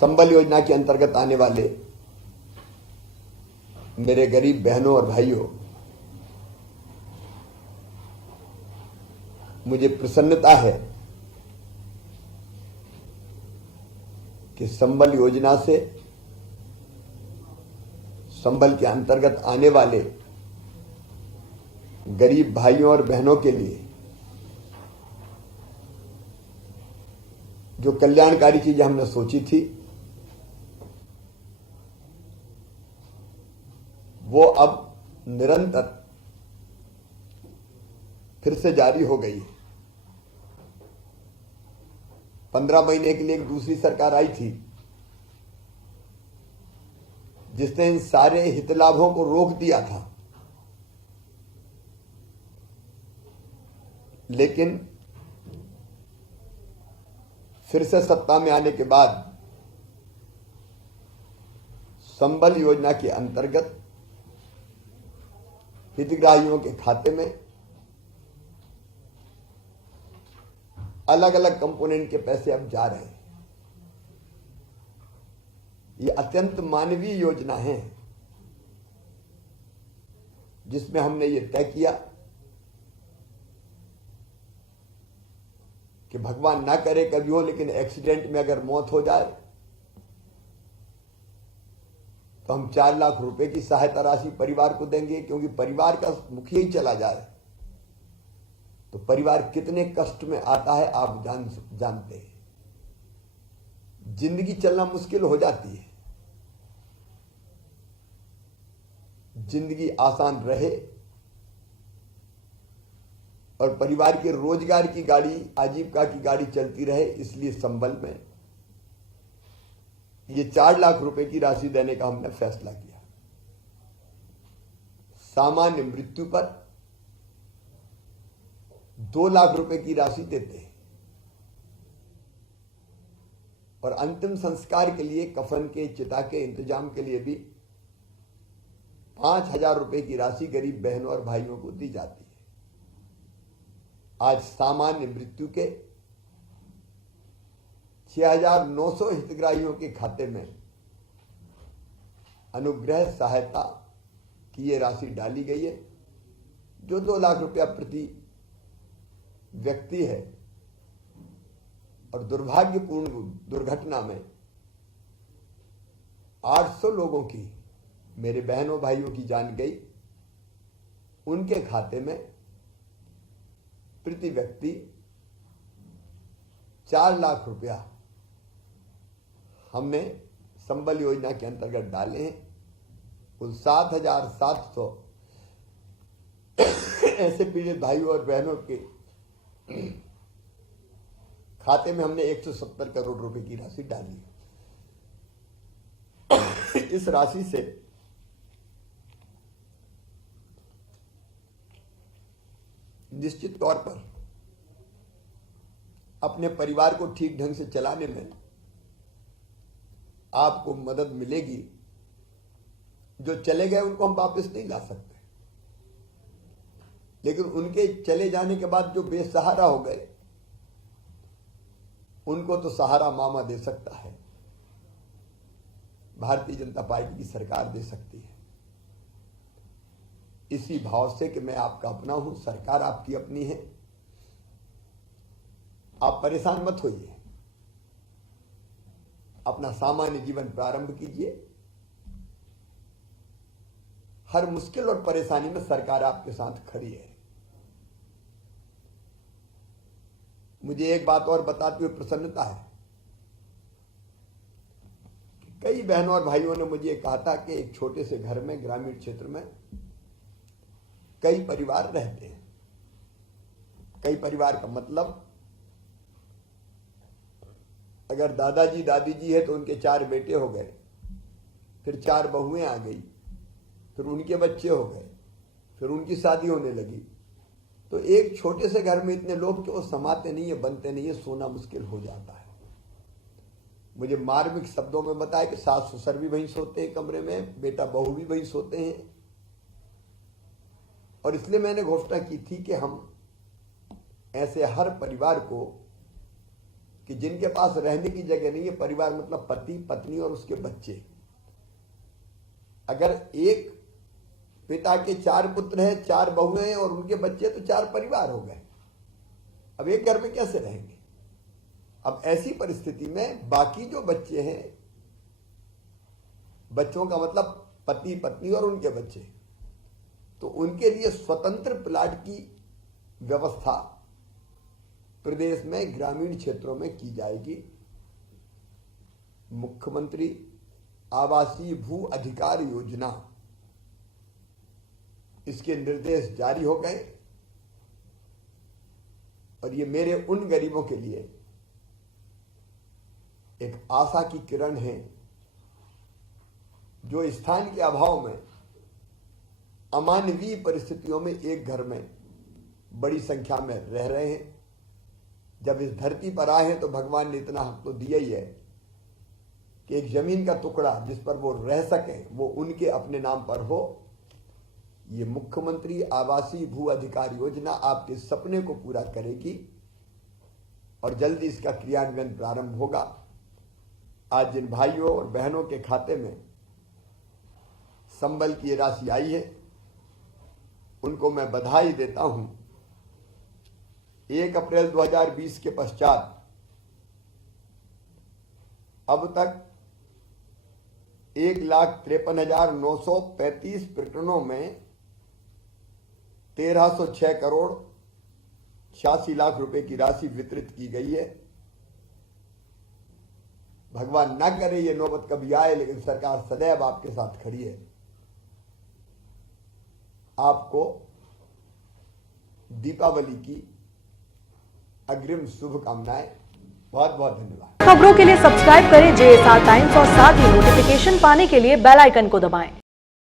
संबल योजना के अंतर्गत आने वाले मेरे गरीब बहनों और भाइयों, मुझे प्रसन्नता है कि संबल योजना से संबल के अंतर्गत आने वाले गरीब भाइयों और बहनों के लिए जो कल्याणकारी चीजें हमने सोची थी वो अब निरंतर फिर से जारी हो गई है। 15 महीने के लिए एक दूसरी सरकार आई थी जिसने इन सारे हितलाभों को रोक दिया था, लेकिन फिर से सत्ता में आने के बाद संबल योजना के अंतर्गत हितग्राहियों के खाते में अलग अलग कंपोनेंट के पैसे अब जा रहे हैं। ये अत्यंत मानवीय योजना है जिसमें हमने ये तय किया कि भगवान ना करे कभी हो, लेकिन एक्सीडेंट में अगर मौत हो जाए तो हम 4 लाख रुपए की सहायता राशि परिवार को देंगे, क्योंकि परिवार का मुखिया ही चला जाए तो परिवार कितने कष्ट में आता है आप जानते हैं। जिंदगी चलना मुश्किल हो जाती है। जिंदगी आसान रहे और परिवार के रोजगार की गाड़ी, आजीविका की गाड़ी चलती रहे, इसलिए संबल में ये 4 लाख रुपए की राशि देने का हमने फैसला किया। सामान्य मृत्यु पर 2 लाख रुपए की राशि देते हैं और अंतिम संस्कार के लिए कफन के, चिता के इंतजाम के लिए भी 5,000 रुपए की राशि गरीब बहनों और भाइयों को दी जाती है। आज सामान्य मृत्यु के 6,900 हितग्राहियों के खाते में अनुग्रह सहायता की ये राशि डाली गई है, जो 2 लाख रुपया प्रति व्यक्ति है। और दुर्भाग्यपूर्ण दुर्घटना में 800 लोगों की, मेरे बहनों भाइयों की जान गई। उनके खाते में प्रति व्यक्ति 4 लाख रुपया हमने संबल योजना के अंतर्गत डाले हैं। कुल 7,700 ऐसे पीड़ित भाइयों और बहनों के खाते में हमने 170 करोड़ रुपए की राशि डाली है। इस राशि से निश्चित तौर पर अपने परिवार को ठीक ढंग से चलाने में आपको मदद मिलेगी। जो चले गए उनको हम वापस नहीं ला सकते, लेकिन उनके चले जाने के बाद जो बेसहारा हो गए उनको तो सहारा मामा दे सकता है, भारतीय जनता पार्टी की सरकार दे सकती है। इसी भाव से कि मैं आपका अपना हूं, सरकार आपकी अपनी है, आप परेशान मत होइए, अपना सामान्य जीवन प्रारंभ कीजिए। हर मुश्किल और परेशानी में सरकार आपके साथ खड़ी है। मुझे एक बात और बताते हुए प्रसन्नता है कि कई बहनों और भाइयों ने मुझे कहा था कि एक छोटे से घर में, ग्रामीण क्षेत्र में कई परिवार रहते हैं। कई परिवार का मतलब अगर दादाजी दादी जी है तो उनके 4 बेटे हो गए, फिर 4 बहुएं आ गई, फिर उनके बच्चे हो गए, फिर उनकी शादी होने लगी। तो एक छोटे से घर में इतने लोग कि वो समाते नहीं है, बनते नहीं है, सोना मुश्किल हो जाता है। मुझे मार्मिक शब्दों में बताया कि सास ससुर भी वहीं सोते हैं कमरे में, बेटा बहू भी वहीं सोते हैं। और इसलिए मैंने घोषणा की थी कि हम ऐसे हर परिवार को कि जिनके पास रहने की जगह नहीं है, परिवार मतलब पति पत्नी और उसके बच्चे, अगर एक पिता के 4 पुत्र हैं, 4 बहुएं हैं और उनके बच्चे, तो 4 परिवार हो गए। अब एक घर में कैसे रहेंगे? अब ऐसी परिस्थिति में बाकी जो बच्चे हैं, बच्चों का मतलब पति पत्नी और उनके बच्चे, तो उनके लिए स्वतंत्र प्लाट की व्यवस्था प्रदेश में ग्रामीण क्षेत्रों में की जाएगी। मुख्यमंत्री आवासीय भू अधिकार योजना, इसके निर्देश जारी हो गए और ये मेरे उन गरीबों के लिए एक आशा की किरण है जो स्थान के अभाव में अमानवीय परिस्थितियों में एक घर में बड़ी संख्या में रह रहे हैं। जब इस धरती पर आए हैं तो भगवान ने इतना हक तो दिया ही है कि एक जमीन का टुकड़ा जिस पर वो रह सके वो उनके अपने नाम पर हो। ये मुख्यमंत्री आवासीय भू अधिकार योजना आपके सपने को पूरा करेगी और जल्दी इसका क्रियान्वयन प्रारंभ होगा। आज जिन भाइयों और बहनों के खाते में संबल की राशि आई है उनको मैं बधाई देता हूं। 1 अप्रैल 2020 के पश्चात अब तक 1,53,935 प्रकरणों में 1,306 करोड़ 86 लाख रुपए की राशि वितरित की गई है। भगवान ना करे ये नौबत कभी आए, लेकिन सरकार सदैव आपके साथ खड़ी है। आपको दीपावली की अग्रिम शुभकामनाएं। बहुत बहुत धन्यवाद। खबरों के लिए सब्सक्राइब करें JSR टाइम्स और साथ ही नोटिफिकेशन पाने के लिए बेल आइकन को दबाएं।